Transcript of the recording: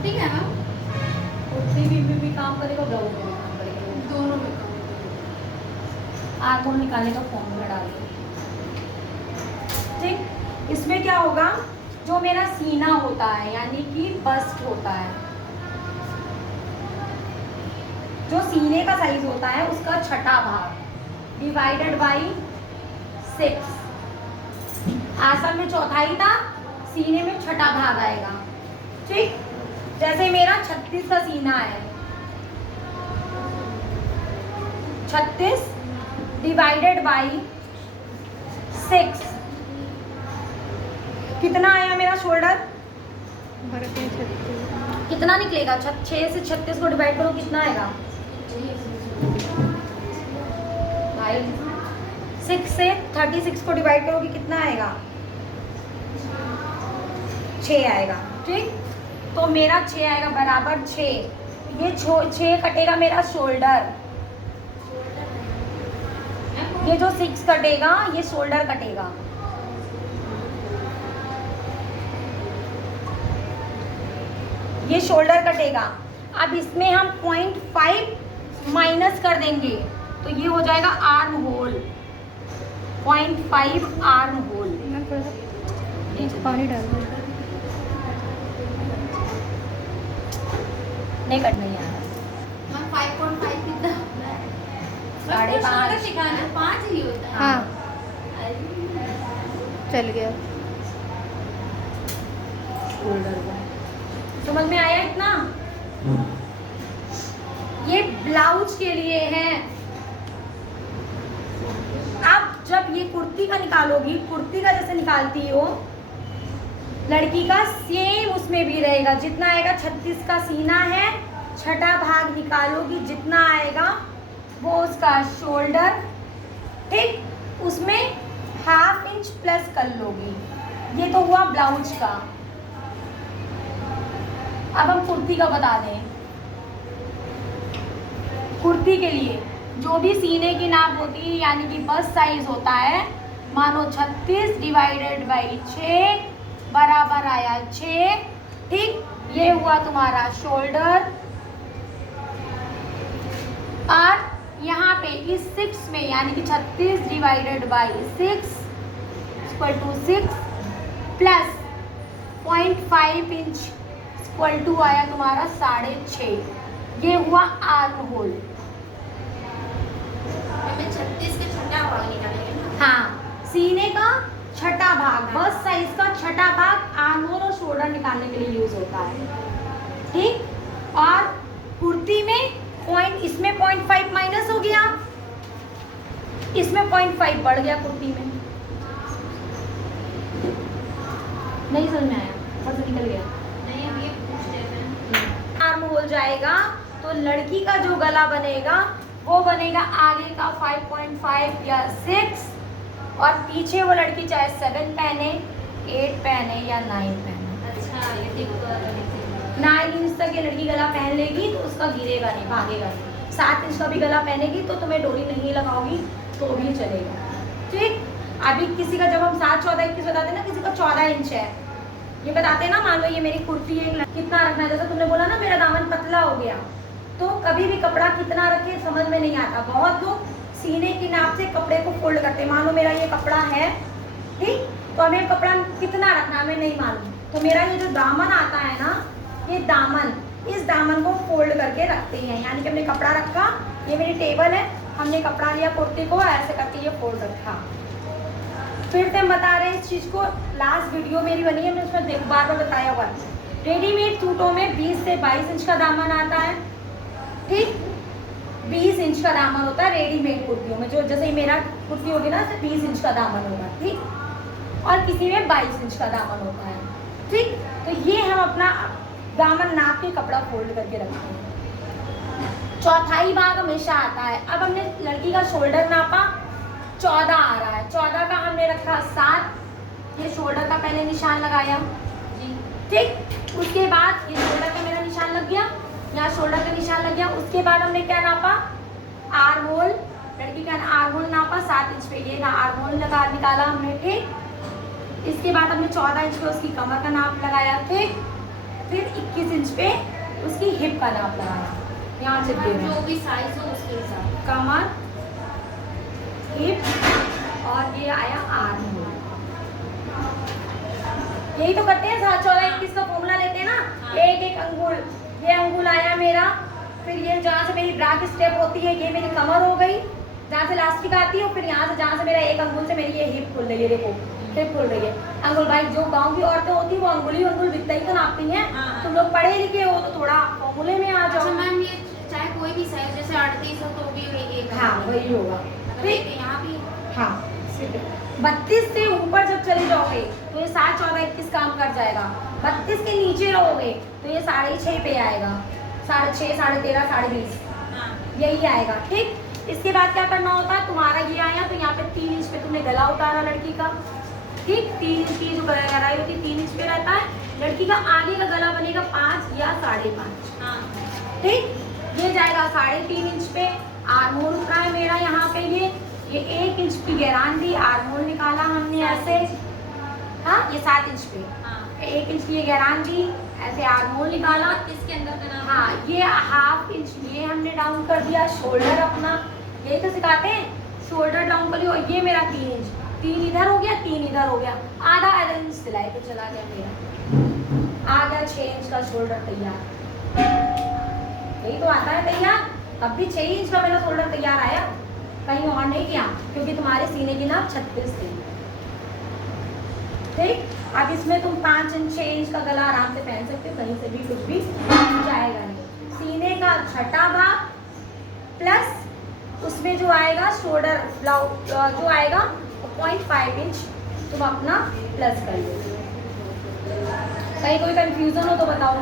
कुर्ती क्या है मैम? कुर्ती भी काम करेगा, ब्लाउज में भी काम करेगा, दोनों में काम करेगा। आर्म होल निकालने का फॉर्मूला डाल दो। ठीक, इसमें क्या होगा, जो मेरा सीना होता है यानी कि बस्ट होता है, जो सीने का साइज होता है उसका छठा भाग डिवाइडेड बाई 6। आसन में चौथाई था, सीने में छठा भाग आएगा। ठीक, जैसे मेरा 36 का सीना है, 36 डिवाइडेड बाई 6, कितना आया मेरा शोल्डर? कितना निकलेगा? 6 से 36 को डिवाइड करो, कितना आएगा? 6 से 36 को डिवाइड करोगे कितना आएगा? 6 आएगा। ठीक, तो मेरा 6 आएगा बराबर 6, ये 6 कटेगा मेरा शोल्डर, ये जो 6 कटेगा ये शोल्डर कटेगा। ये शोल्डर कटेगा। अब इसमें हम 0.5 माइनस कर देंगे तो ये हो जाएगा आर्म होल, 0.5 आर्म होल। पानी डाल दो। नहीं कटना ही आ रहा। मैम 5.5 कितना होता है? 5.5 सिखाना है, 5 ही होता है। हाँ, चल गया। समझ में आया इतना? ये ब्लाउज के लिए है। अब जब ये कुर्ती का निकालोगी, कुर्ती का जैसे निकालती हो, लड़की का सेम उसमें भी रहेगा। जितना आएगा 36 का सीना है, छठा भाग निकालोगी, जितना आएगा वो उसका शोल्डर। ठीक, उसमें ½ इंच प्लस कर लोगी। ये तो हुआ ब्लाउज का। अब हम कुर्ती का बता दें। कुर्ती के लिए जो भी सीने की नाप होती है यानी कि बस साइज होता है, मानो 36 डिवाइडेड बाई 6 बराबर आया 6। ठीक, ये हुआ तुम्हारा शोल्डर। और यहाँ पे इस 6 में यानी कि 36 divided by 6 equal to 6 plus 0.5 inch equal to आया तुम्हारा 6.5। ये हुआ आर्म होल। हमें 36 का छठा भाग निकालेंगे ना। हाँ, सीने का छठा भाग, बस साइज का छठा भाग आर्म होल और शोल्डर निकालने के लिए यूज होता है। ठीक, और कुर्ती में इसमें 0.5 माइनस हो गया, इसमें 0.5 बढ़ गया कुर्ती में। नहीं समझ में आया? फर्क निकल गया। नहीं, हम ये पूछ रहे थे। आर्म होल जाएगा तो लड़की का जो गला बनेगा वो बनेगा आगे का 5.5 या 6, और पीछे वो लड़की चाहे 7 पहने, 8 पहने या 9 पहने। अच्छा, ये देखो 9 इंच तक ये लड़की गला पहन लेगी तो उसका गिरेगा नहीं, भागेगा नहीं। 7 इंच का भी गला पहनेगी तो तुम्हें डोरी नहीं लगाओगी तो भी चलेगा। ठीक, अभी किसी का जब हम 7, 14, 21 बताते ना, किसी का 14 इंच है, ये बताते ना, मान लो ये मेरी कुर्ती है, कितना रखना है। जैसे तुमने बोला ना मेरा दामन पतला हो गया, तो कभी भी कपड़ा कितना रखे समझ में नहीं आता। बहुत लोग सीने की नाप से कपड़े को फोल्ड करते हैं। मान लो मेरा ये कपड़ा है, ठीक, तो हमें कपड़ा कितना रखना हमें नहीं मालूम, तो मेरा ये जो दामन आता है ना, ये दामन, इस दामन को फोल्ड करके रखते हैं। यानी कि हमने कपड़ा रखा, ये मेरी टेबल है, हमने कपड़ा लिया कुर्ती को ऐसे करके ये फोल्ड रखा। फिर से हम बता रहे हैं इस चीज़ को, लास्ट वीडियो मेरी बनी है, मैंने उसमें बार बार बताया हुआ। रेडीमेड सूटों में 20 से 22 इंच का दामन आता है। ठीक, 20 इंच का दामन होता है रेडीमेड कुर्तियों में। जो जैसे मेरा कुर्ती होगी ना, 20 इंच का दामन होगा। ठीक, और किसी में 22 इंच का दामन होता है। ठीक, तो ये हम अपना दामन नाप के कपड़ा फोल्ड करके रखते हैं। चौथाई भाग हमेशा आता है। अब हमने लड़की का शोल्डर नापा, 14 आ रहा है, 14 का हमने रखा 7, ये शोल्डर का पहले निशान लगाया जी। ठीक, उसके बाद ये शोल्डर का मेरा निशान लग गया, यहाँ शोल्डर का निशान लग गया। उसके बाद हमने क्या नापा, आर्म होल, लड़की का आर्म होल नापा 7 इंच पे, ये ना आर्म होल निकाला हमने। ठीक, इसके बाद हमने 14 इंच पे उसकी कमर का नाप लगाया। ठीक, फिर 21 इंच पे उसकी हिप का नाप लगाना, यहाँ से दे जो भी साइज हो उसके हिसाब कमर, हिप और ये आया आर्म होल। यही तो करते हैं 7, 14, 21 का फॉर्मूला लेते हैं ना, एक एक अंगुल, ये अंगुल आया मेरा, फिर ये जहाँ से मेरी ब्रा की स्टेप होती है ये मेरी कमर हो गई, जहाँ से इलास्टिक आती है, फिर यहाँ से जहाँ से मेरा एक अंगुल से मेरी ये हिप खुल रही है, देखो हिप खुल रही है। अंगुल भाई जो गांव की औरतें होती है वो अंगुल बिकता ही तो नापती हैं। तुम लोग पढ़े लिखे हो तो थोड़ा फॉर्मूले में आ अच्छा जाओ। मैम ये चाहे कोई भी साइज जैसे 38 हो तो भी एक हाँ वही होगा। ठीक है यहाँ भी हाँ 32 से ऊपर जब चले जाओगे तो ये 7, 14, 21 काम कर जाएगा। 32 के नीचे रहोगे तो ये 6.5 पे आएगा, 6.5, 13.5, 20 यही आएगा। ठीक, इसके बाद क्या करना होता है, तुम्हारा ये आया तो यहाँ पे 3 इंच पे तुमने गला उतारा लड़की का। ठीक, 3 इंच की जो गहराई होती है 3 इंच पे रहता है। लड़की का आगे का गला बनेगा 5 या 5.5। ठीक, ये जाएगा 3.5 इंच पे। आर्म होल उतरा है मेरा यहाँ पे, ये 1 इंच की गहरान दी, आर्म होल निकाला हमने ऐसे। हाँ ये 7 इंच पे 1 इंच की ये गहरान दी, ऐसे आर्म होल निकाला। इसके अंदर का नाम हाँ ये 1/2 इंच ये हमने डाउन कर दिया। शोल्डर अपना यही तो सिखाते हैं, शोल्डर डाउन कर लियो। ये मेरा 3 इंच, 3 इधर हो गया, 3 इधर हो गया, आधा इंच सिलाई पे चला गया मेरा, आ गया 6 इंच का शोल्डर तैयार। यही तो आता है तैयार। अब भी 6 इंच का मेरा शोल्डर तैयार आया, कहीं और नहीं किया, क्योंकि तुम्हारे सीने की नाप 36 थी। ठीक, अब इसमें तुम 5 इंच 6 इंच का गला आराम से पहन सकते हो, कहीं से भी कुछ भी जाएगा नहीं। सीने का छठा भाग प्लस उसमें जो आएगा शोल्डर ब्लाउज जो आएगा 0.5 इंच तुम अपना प्लस कर लो। कहीं कोई कंफ्यूजन हो तो बताओ।